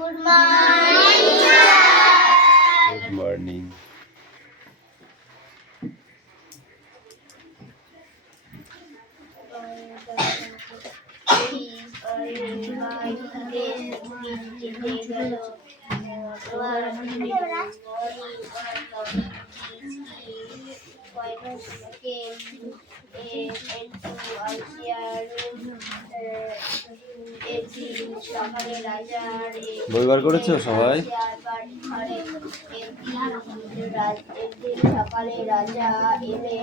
Good morning, sir. Good morning. বই বার করেছো সবাই? সকালে রাজা এলেন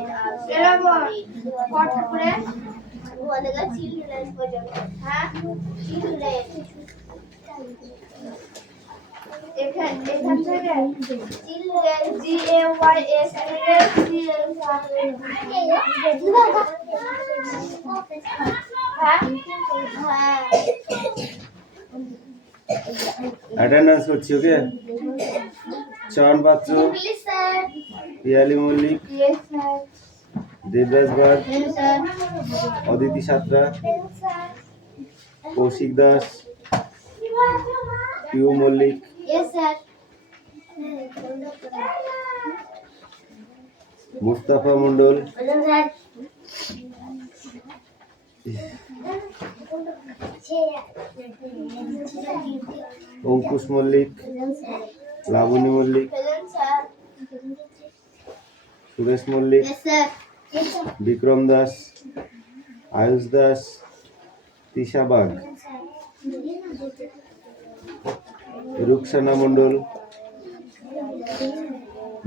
চিলড্রেন পর্যন্ত। হ্যাঁ, চিলড্রেন এখান থেকে চিলড্রেন GAYS হ্যাঁ অ্যাটেন্ডেন্স করছি, okay? Chayan Patra, please sir. Piyali Mallick, yes sir. Debraj Bhat, yes sir. Aditi Santra, Kaushik Das, Piu Mallick, yes sir. Mustafa Mondal, present sir. Ankush Mallick, present sir. Labani Mallick, present sir. Suresh Mallick, yes sir. Yes sir. Bikram Das, Ayush Das, Tisha Bag, Ruksana Mondal,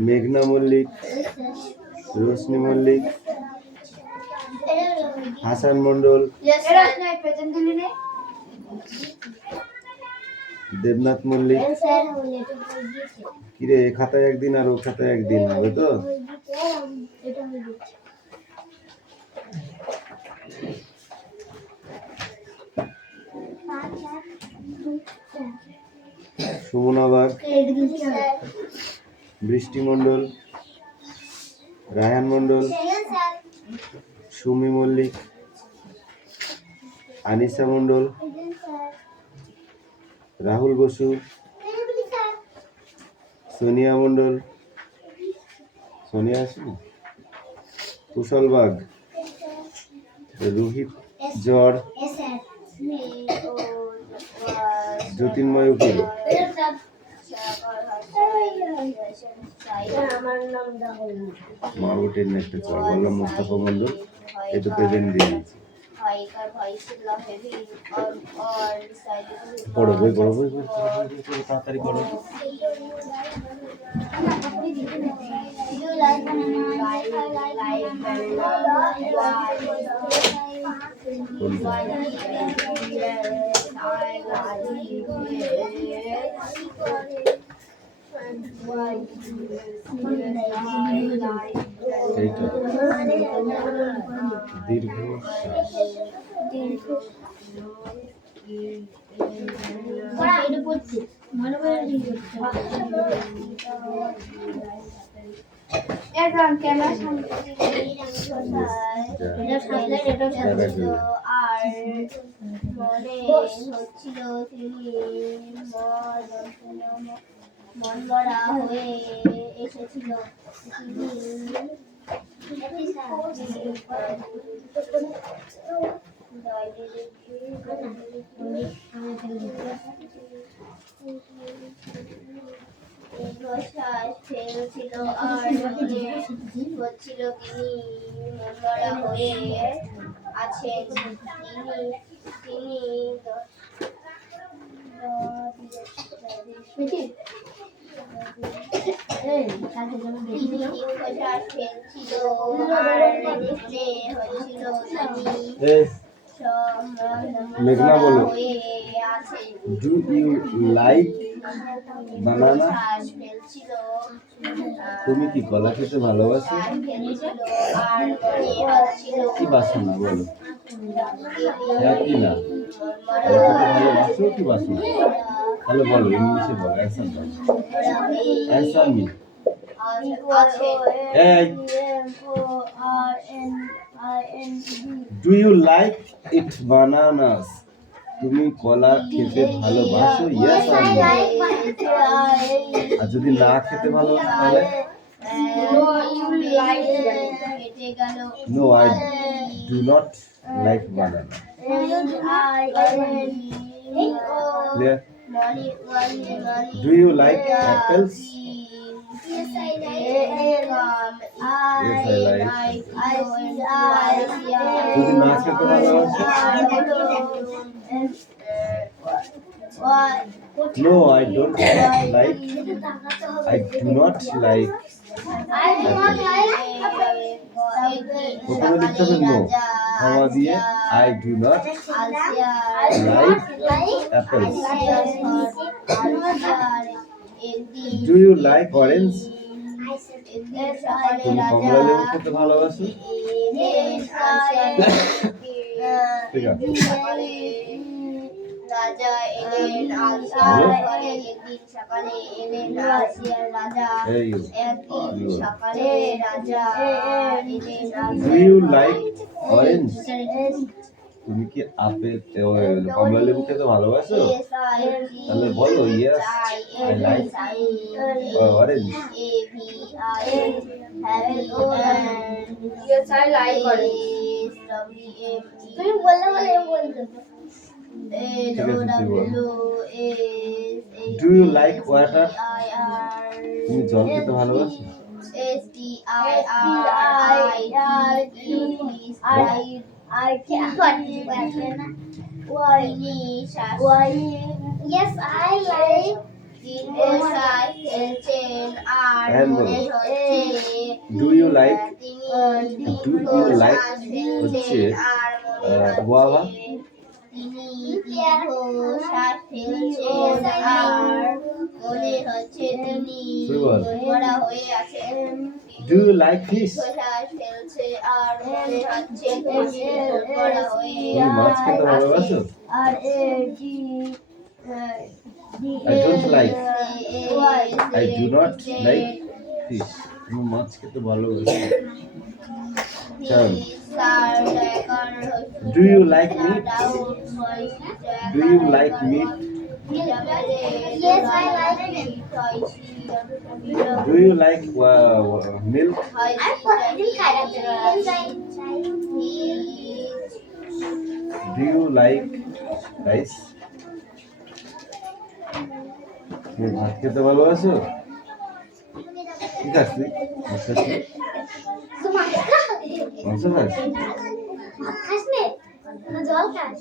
মেঘনা Mallick, Roshni Mallick, Hasan Mondal, yes sir. Present দিলি নে। দেবনাথ মল্লিক। Yes sir. কিরে, এ খাতায় একদিন আর ও খাতায় একদিন হবে তো? এটা হয়ে গেছে। Sumana Bag, sir. Brishti Mondal, Raihan Mondal, yes sir. Sumi Mallick, Anisa Mondal, present sir. Rahul Basu, present sir. Sonia Mondal, Sonia আসেনি, কুশল বাগ, রোহিত জর, ইয়েস স্যার। জ্যোতির্ময় উকিল, প্রেজেন্ট স্যার। আমার নাম রাহুল। মারুটের একটা চল বললাম, মুস্তাফা মন্ডল, একটু প্রেজেন্ট দিয়ে দিচ্ছি। পড়ো বই, পড়ো বই, তাড়াতাড়ি পড়ো। এইটা দীর্ঘ আর মনে হচ্ছিল তিনি মন গড়া হয়ে এসেছিল। শ্বাস ফেলছিল আর মনে হচ্ছিল তিনি মন গড়া হয়ে আছেন। তিনি দীর্ঘশ্বাস ফেলছিল আর মনে হচ্ছিল তিনি মেঘনা বলো, হয়ে আছেন। ডু ইউ লাইক বানানা? তুমি কি কলা খেতে ভালোবাসো? কি বাসো না বলো? হ্যাঁ কি না? কলা খেতে ভালোবাসো কি বাসো না? তাহলে বলো, ইংলিশে বলো, অ্যান্সার দাও। Answer me. এই, do you like it bananas? তুমি কলা খেতে ভালোবাসো? ইয়েস আর নো? আর যদি না খেতে ভালোবাসো তাহলে no, I do not like banana. Clear? Do you like apples? Yes, I like. Yes, I like. যদি না খেতে ভালোবাসো? No, I don't like. I do not like. প্রথমে লিখতে হবে নো, কমা দিয়ে I do not like apples. Do you like orange? তুমি কমলা লেবু খেতে ভালোবাসো? ঠিক আছে। রাজা এলেন আলসিয়ার ঘরে, একদিন সকালে এলেন আলসিয়ার রাজা, একদিন সকালে রাজা এলেন Do you like orange? তুমি কি আপেল কমলা লেবু খেতে ভালোবাসো? তাহলে বলো yes I like orange. Yes, I like orange. তুমি বললে বলে বলতে। Do you like water? তুমি জল খেতে ভালোবাসো? Yes, I like. Do you like হচ্ছে গুয়াভা? তিনি দীর্ঘশ্বাস ফেলছেন আর মনে হচ্ছে তিনি মরা হয়ে আছেন। Do you like fish? দীর্ঘশ্বাস ফেলছে আর মনে হচ্ছে তিনি মরা হয়ে তুমি মাছ খেতে ভালোবাসো? I don't like. I do not like fish. তুমি মাছ খেতে ভালোবাসো? Do you like meat? Do you like meat? Yes, I like it. Do you like milk? Do you like rice? তুমি ভাত খেতে ভালোবাসো? ঠিক আছে, মাংস খাস?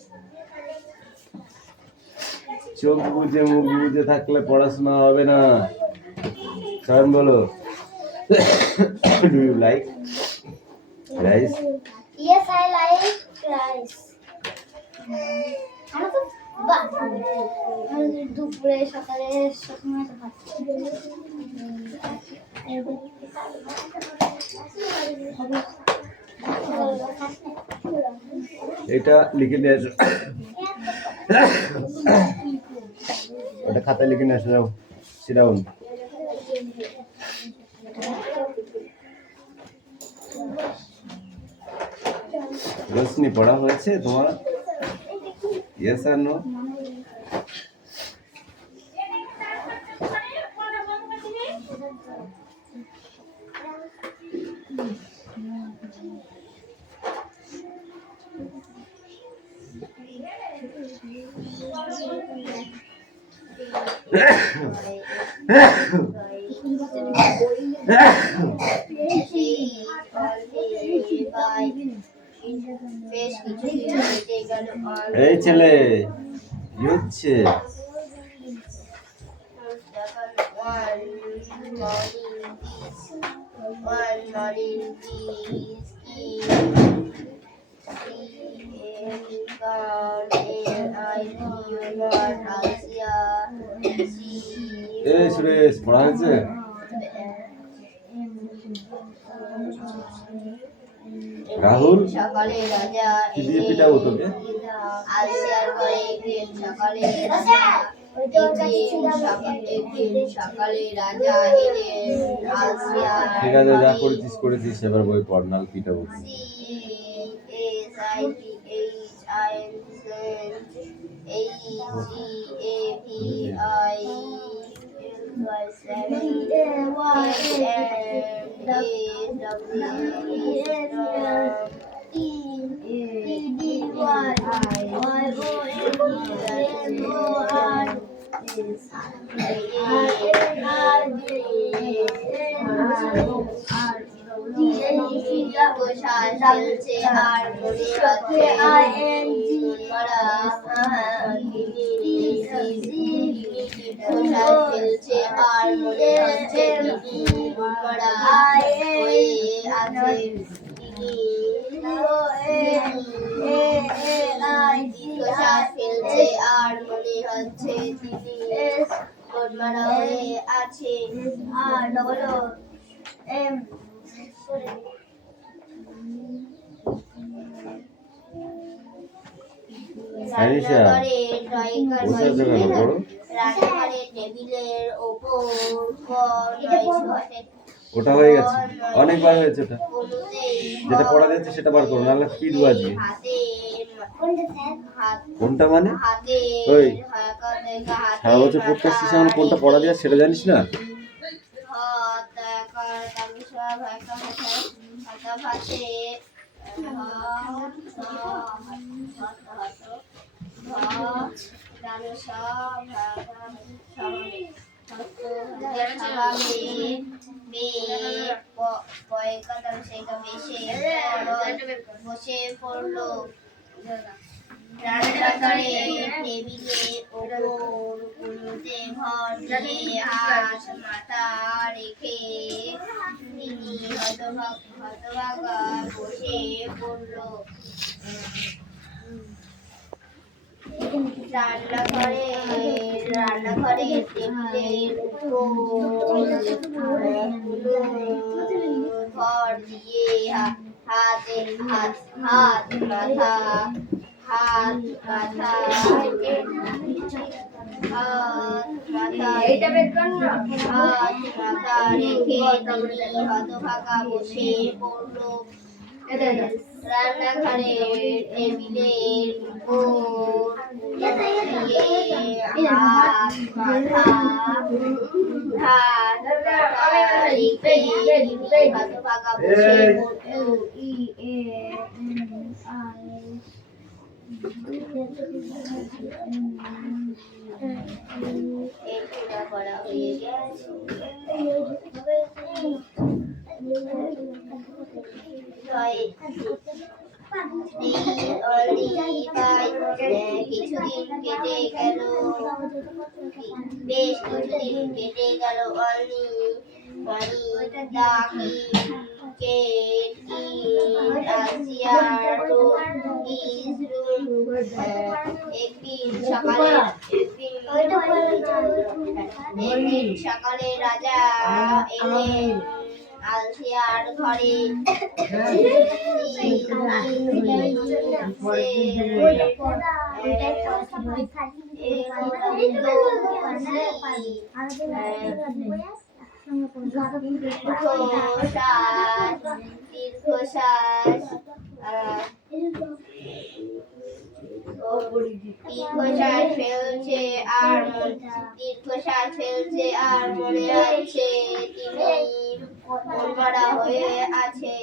চোখ বুঝে মুখ বুঝে থাকলে পড়াশোনা হবে না। কারণ বলো Do you like rice? Yes, I like rice. দুপুরে সকালে সবসময় এটা লিখে নিয়ে আসো, ওটা খাতায় লিখে নিয়ে আসো। যাও, sit down. রোশনি পড়া হয়েছে তোমার? Yes or no? এই ছেলে কি হচ্ছে? এই সুরেশ পড়া হয়েছে? রাহুল সকালে রাজা কি দিয়ে পিটাবো তোকে? আলসিয়ার ঘরে সকালে রাজা সকালে রাজা এলেন আলসিয়া। ঠিক আছে, যা করেছিস এবার বই পড়, নাল পিটাবো। ফেলছে আর মনে হচ্ছে মনমরা খোসা ফেলছে আর মনে হচ্ছে তিনি মনমরা হয়ে আছে খোসা ফেলছে আর মনে হচ্ছে তিনি মনমরা হয়ে আছে সানিশা বসে আছো কেন পড়ো রান্নাঘরে টেবিলের ওপর ওটা হয়ে গেছে অনেকবার হয়েছে ওটা যেটা পড়া যাচ্ছে সেটা বার করো নাহলে পিটবো আজকে কোনটা মানে ওই সারা বছর পড়তে আসছিস এখন কোনটা পড়া যায় সেটা জানিস না বসে পড়লো রান্নাঘরে টেবিলের ওপর কুলুতে ভর দিয়ে হাত মাথা রেখে তিনি হতভাগা বসে পড়লো রান্নাঘরে টেবিলের ওপর ভর দিয়ে হাত মাথা রেখে তিনি হতভাগা বসে পড়লো রান্নাঘরে টেবিলের উপর হাত মাথা রেখে তিনি হতভাগা বসে পড়লো এটা করা হয়ে গেছে কিছুদিন কেটে গেল বেশ কিছুদিন কেটে গেল একদিন সকালে রাজা এলেন আলসিয়ার ঘরে দীর্ঘশ্বাস ফেলছে আর মনে হচ্ছে তিনি মনমরা হয়ে আছে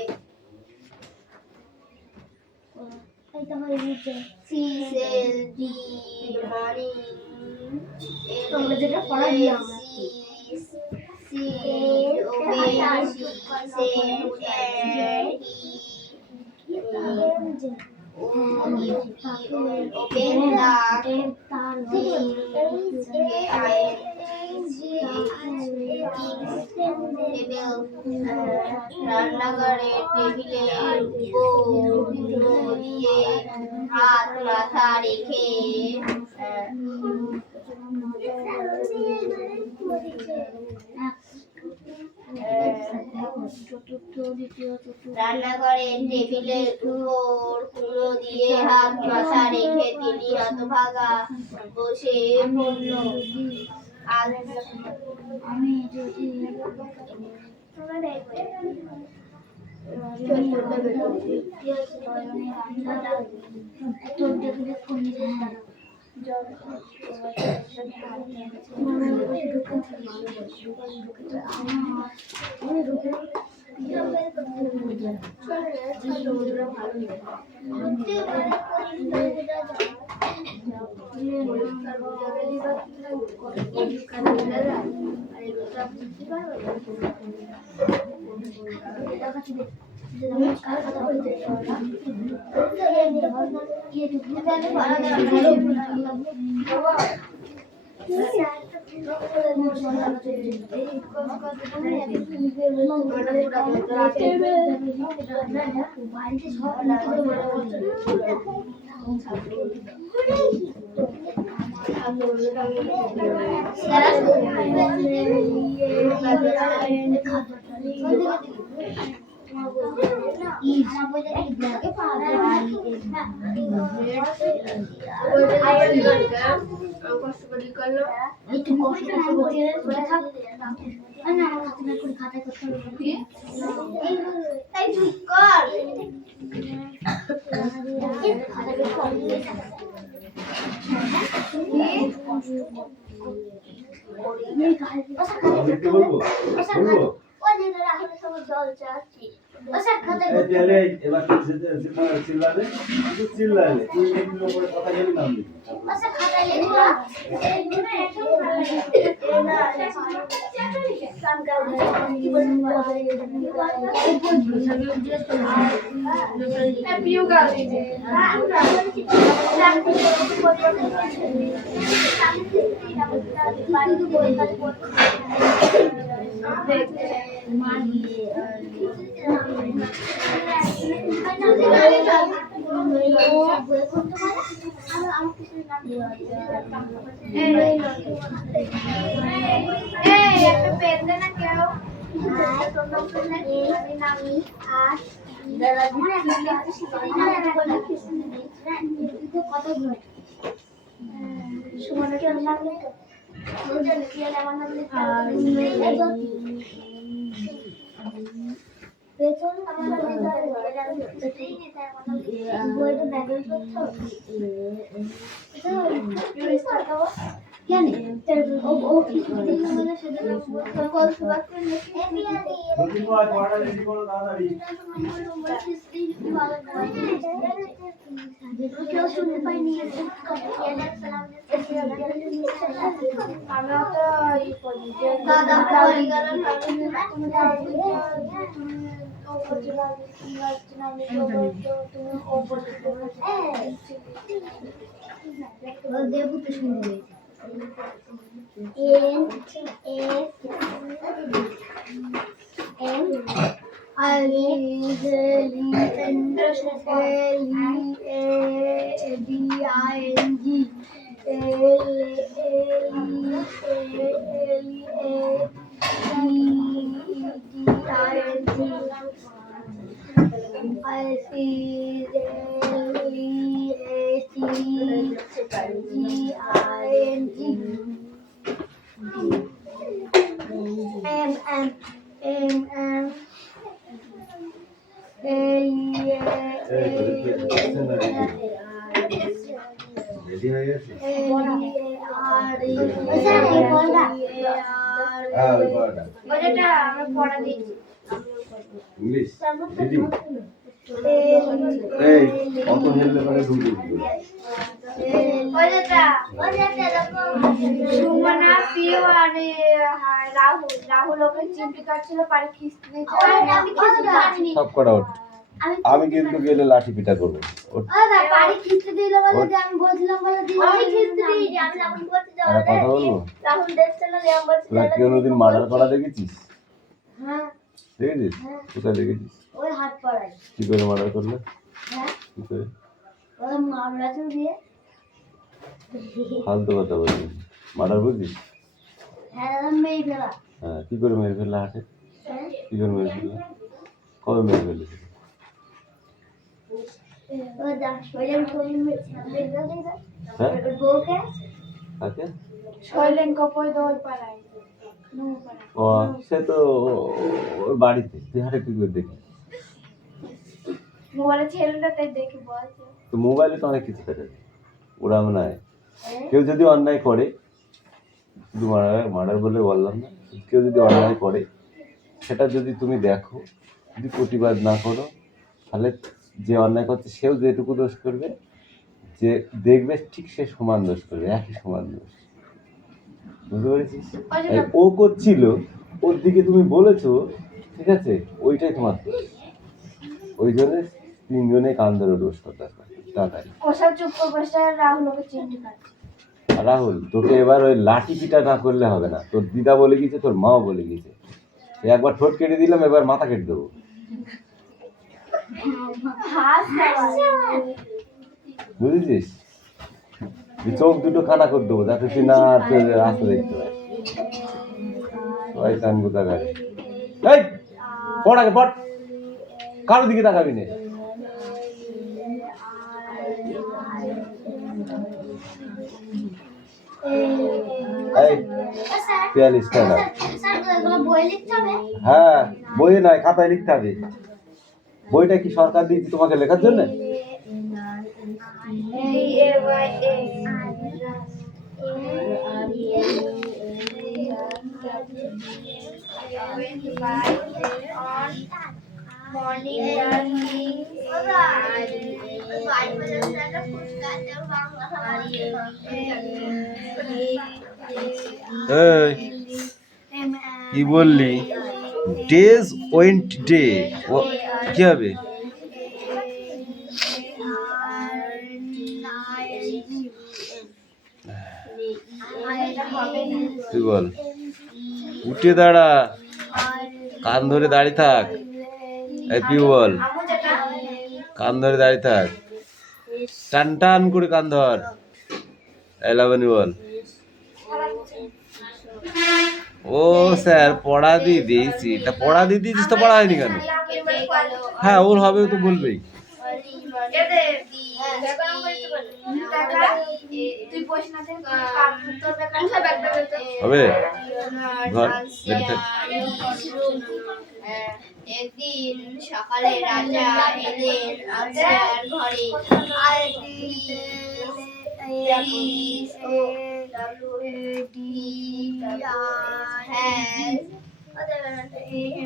রান্নাঘরে টেবিলের উপর দিয়ে হাত মাথা রেখে রান্নাঘরের টেবিলের উপর কুলো দিয়ে হাত মাথা রেখে তিনি হতভাগা বসে পড়ল আমি যদি ভালো আমি কি বলবো বলবো তাহলে এবার চিল্লাবে চিল্লালে তুই এগুলো করে কথা বলি না আমি রেডি হয়ে গেছে ইংলিশ দিদি এই অত হেললে পরে ঢুকে সুমনা পিও আর রাহুল ওকে চিমটি কাটছিল পারে খিস্তি দিয়েছে সব করা ওঠ আমি কিন্তু গেলে লাঠি পিটা করবো পারি খিস্তি দিল বলে যে আমি বলছিলাম বলে দিই আমি খিস্তি দিই আমি রাহুল করতে যাওয়ার কথা বলবো রাহুল দেখছিল যে আমি তোরা কি কোনোদিন মার্ডার করা দেখেছিস হ্যাঁ দেখেছিস কোথায় দেখেছিস ওই হাত পড়াই কি করে মার্ডার করলে হ্যাঁ কি করে ওই মামলা চল দিয়ে ফালতু কথা বলছিস মার্ডার বুঝিস হ্যাঁ মেয়ে ফেলা হ্যাঁ কি করে মেরে ফেললে হাটে হ্যাঁ কি করে মেরে ফেললে কবে মেরে ফেললে ওই দা শৈলেন কোন হ্যাঁ বউকে কাকে শৈলেন কপই দই পাড়ায় ও সে তো ওর বাড়িতে তুই হাটে কি করে দেখি মোবাইলে ছেলেটা তাই দেখি বলছে তো মোবাইলে তো অনেক কিছু দেখা যায় ওরা মনে হয় কেউ যদি অন্যায় করে শুধু মার্ডার বলে বললাম না কেউ যদি অন্যায় করে সেটা যদি তুমি দেখো যদি প্রতিবাদ না করো তাহলে যে অন্যায় করছে সেও যেটুকু দোষ করবে যে দেখবে ঠিক সে সমান দোষ করবে একই সমান দোষ বুঝতে পেরেছিস? এই ও করছিল, ওর দিকে তুমি বলেছো, ঠিক আছে, ওইটাই তোমার দোষ। ওই জন্য তিনজনে কান ধরে দোষ করতে তাড়াতাড়ি। ওসব চুপ করে বসে রাহুল ওকে চিনতে পারছে। রাহুল, তোকে এবার ওই লাঠি পিটা না করলে হবে না। তোর দিদা বলে গেছে, তোর মাও বলে গেছে। একবার ঠোঁট কেটে দিলাম, এবার মাথা কেটে দেবো। বুঝেছিস? চোখ দুটো কানা করে দেবো, যাতে তুই না রাস্তা দেখতে পাস। শয়তান কোথাকার। এই পড় আগে পড়, কারো দিকে তাকাবি না। হ্যাঁ, বইয়ে নয়, খাতায় লিখতে হবে। বইটা কি সরকার দিয়েছে তোমাকে লেখার জন্য? কি বললি? ডেজ ওয়েন্ট ডে, কি হবে? তুই বল। উঠে দাঁড়া, কান ধরে দাঁড়িয়ে থাক। তুই বল, কান ধরে দাঁড়িয়ে থাক, টান টান করে কান ধর। লাবণী বল। ও স্যার, পড়া দিয়ে দিয়েছি। তা পড়া দিয়ে দিয়েছিস তো পড়া হয়নি কেন? হ্যাঁ, ওর হবে, তো বলবেই। হবে ঘর। একদিন সকালে রাজা এলেন আলসিয়ার ঘরে।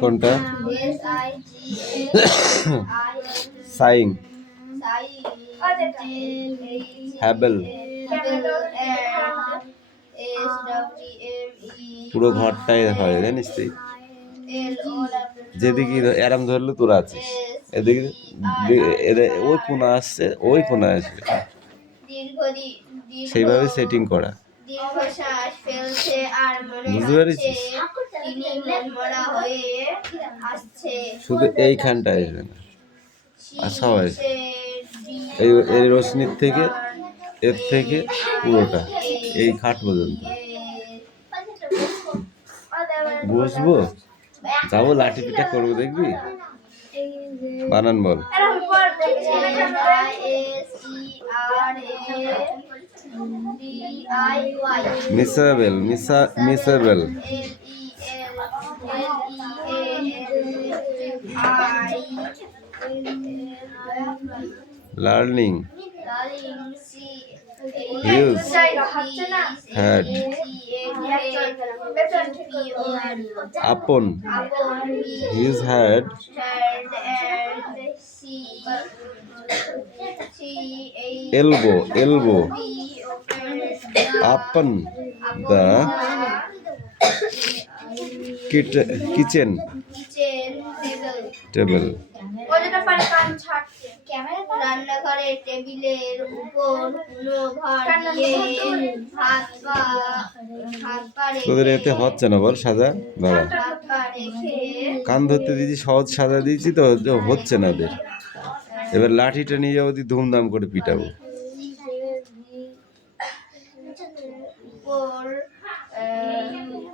কোনটা? Saying, Hubble. পুরো ঘরটাই হয়, জানিস তুই? যেদিকে এরাম ধরলে তোরা আছিস, এদিকে ওই কোনা আসছে, ওই কোনা আসবে, সেইভাবে সেটিং করা। দীর্ঘশ্বাস ফেলছে আর মনে বুঝতে পেরেছিস? তিনি মনমরা হয়ে আসছে। শুধু এইখানটা আসবে না, আর সবাই এই রশ্মির থেকে, এর থেকে পুরোটা এই খাট পর্যন্ত। বসবো, যাবো, লাঠি পিঠা করবো, দেখবি? বানান বল। মিসাবেল, মিসাবেল। লার্নিং, হিউজ হ্যাড, আপন, huge had, elbow, elbow, upon the kitchen table, রান্নাঘরের টেবিলের উপর কোনো ঘর দিয়ে হাত পা তোদের এতে হচ্ছে না বল সাজা? দাঁড়া, রেখে কান ধরতে দিয়েছি, সহজ সাজা দিয়েছি তো, হচ্ছে না ওদের। এবার লাঠিটা নিয়ে যাবো, ধুমধাম করে পিটাবো।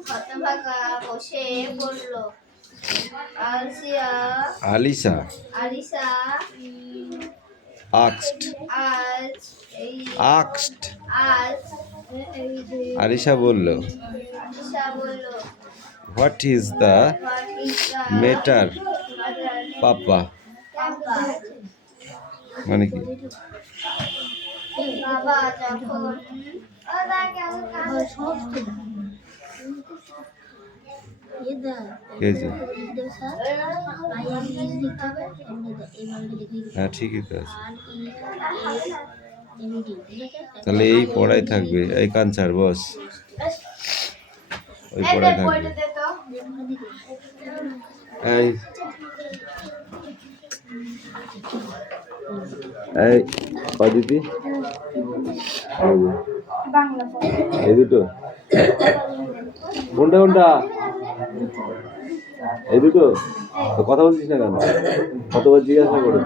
হতভাগা বসে পড়ল। আলিশা asked আলিশা বলল, হোয়াট ইজ দ্য ম্যাটার পাপা? মানে কি? বাবা যখন হ্যাঁ, ঠিকই তো আছে। তাহলে এই পড়াই থাকবে। এই কাঞ্চার বস। ওই পড়ায় থাকবে। এই এই অদিতি এই দুটো কোনটা কোনটা এই দুটো তো কথা বলছিস না কেন? কতবার জিজ্ঞাসা করে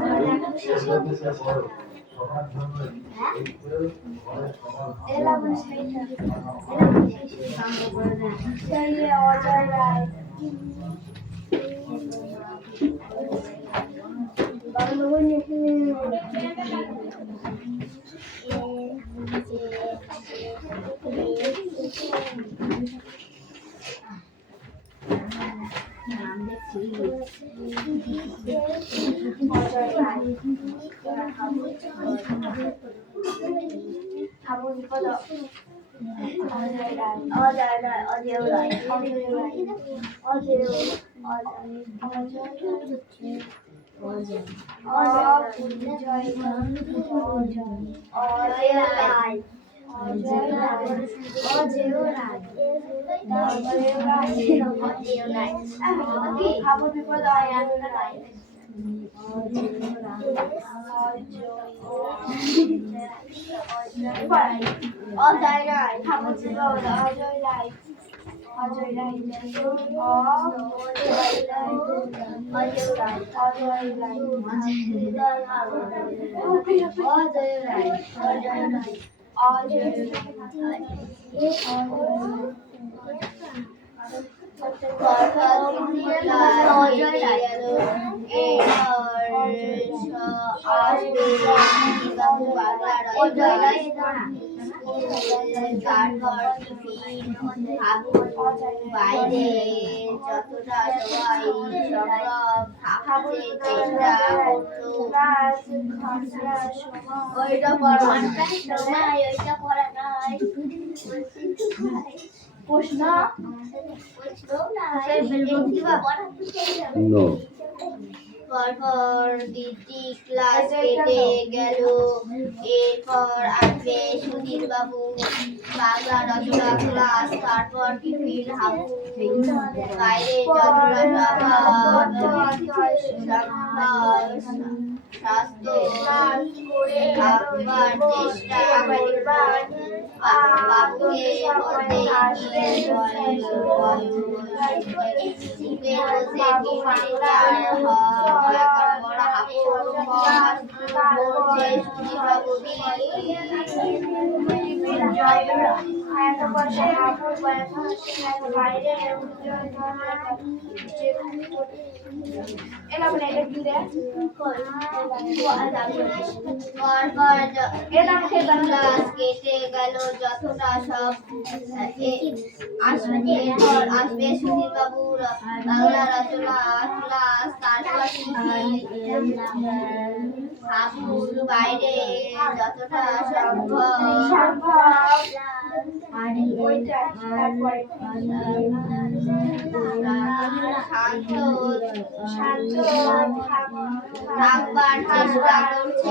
বাইরে যতটা সবাই সম্ভব চেষ্টা করলো ওইটা পড়া নাই ওইটা পড়া নাই প্রশ্ন পরপর দিদি ক্লাস কেটে গেল এরপর আসবে সুধীর বাবু বাংলা রচনা ক্লাস তারপর টিফিন হাবু বাইরে যতটা স্বাস্থ্য থাকবার চেষ্টা করবার বাবুকে আসবে কেটে গেল যতটা সব আসবে সুধীর বাবুর বাংলা রচনা ক্লাস তারপর হাবুর বাইরে যতটা সম্ভব শান্ত থাকবার চেষ্টা করছে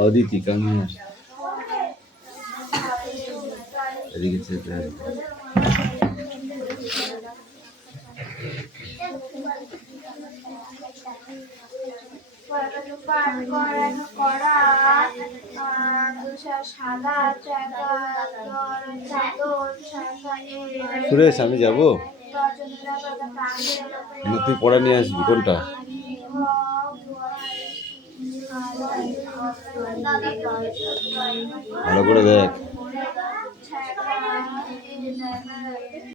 অদিতি কামি এদিকে যেতে হবে সুরেশ আমি যাবো তুই পড়া নিয়ে আসবি কোনটা ভালো করে দেখ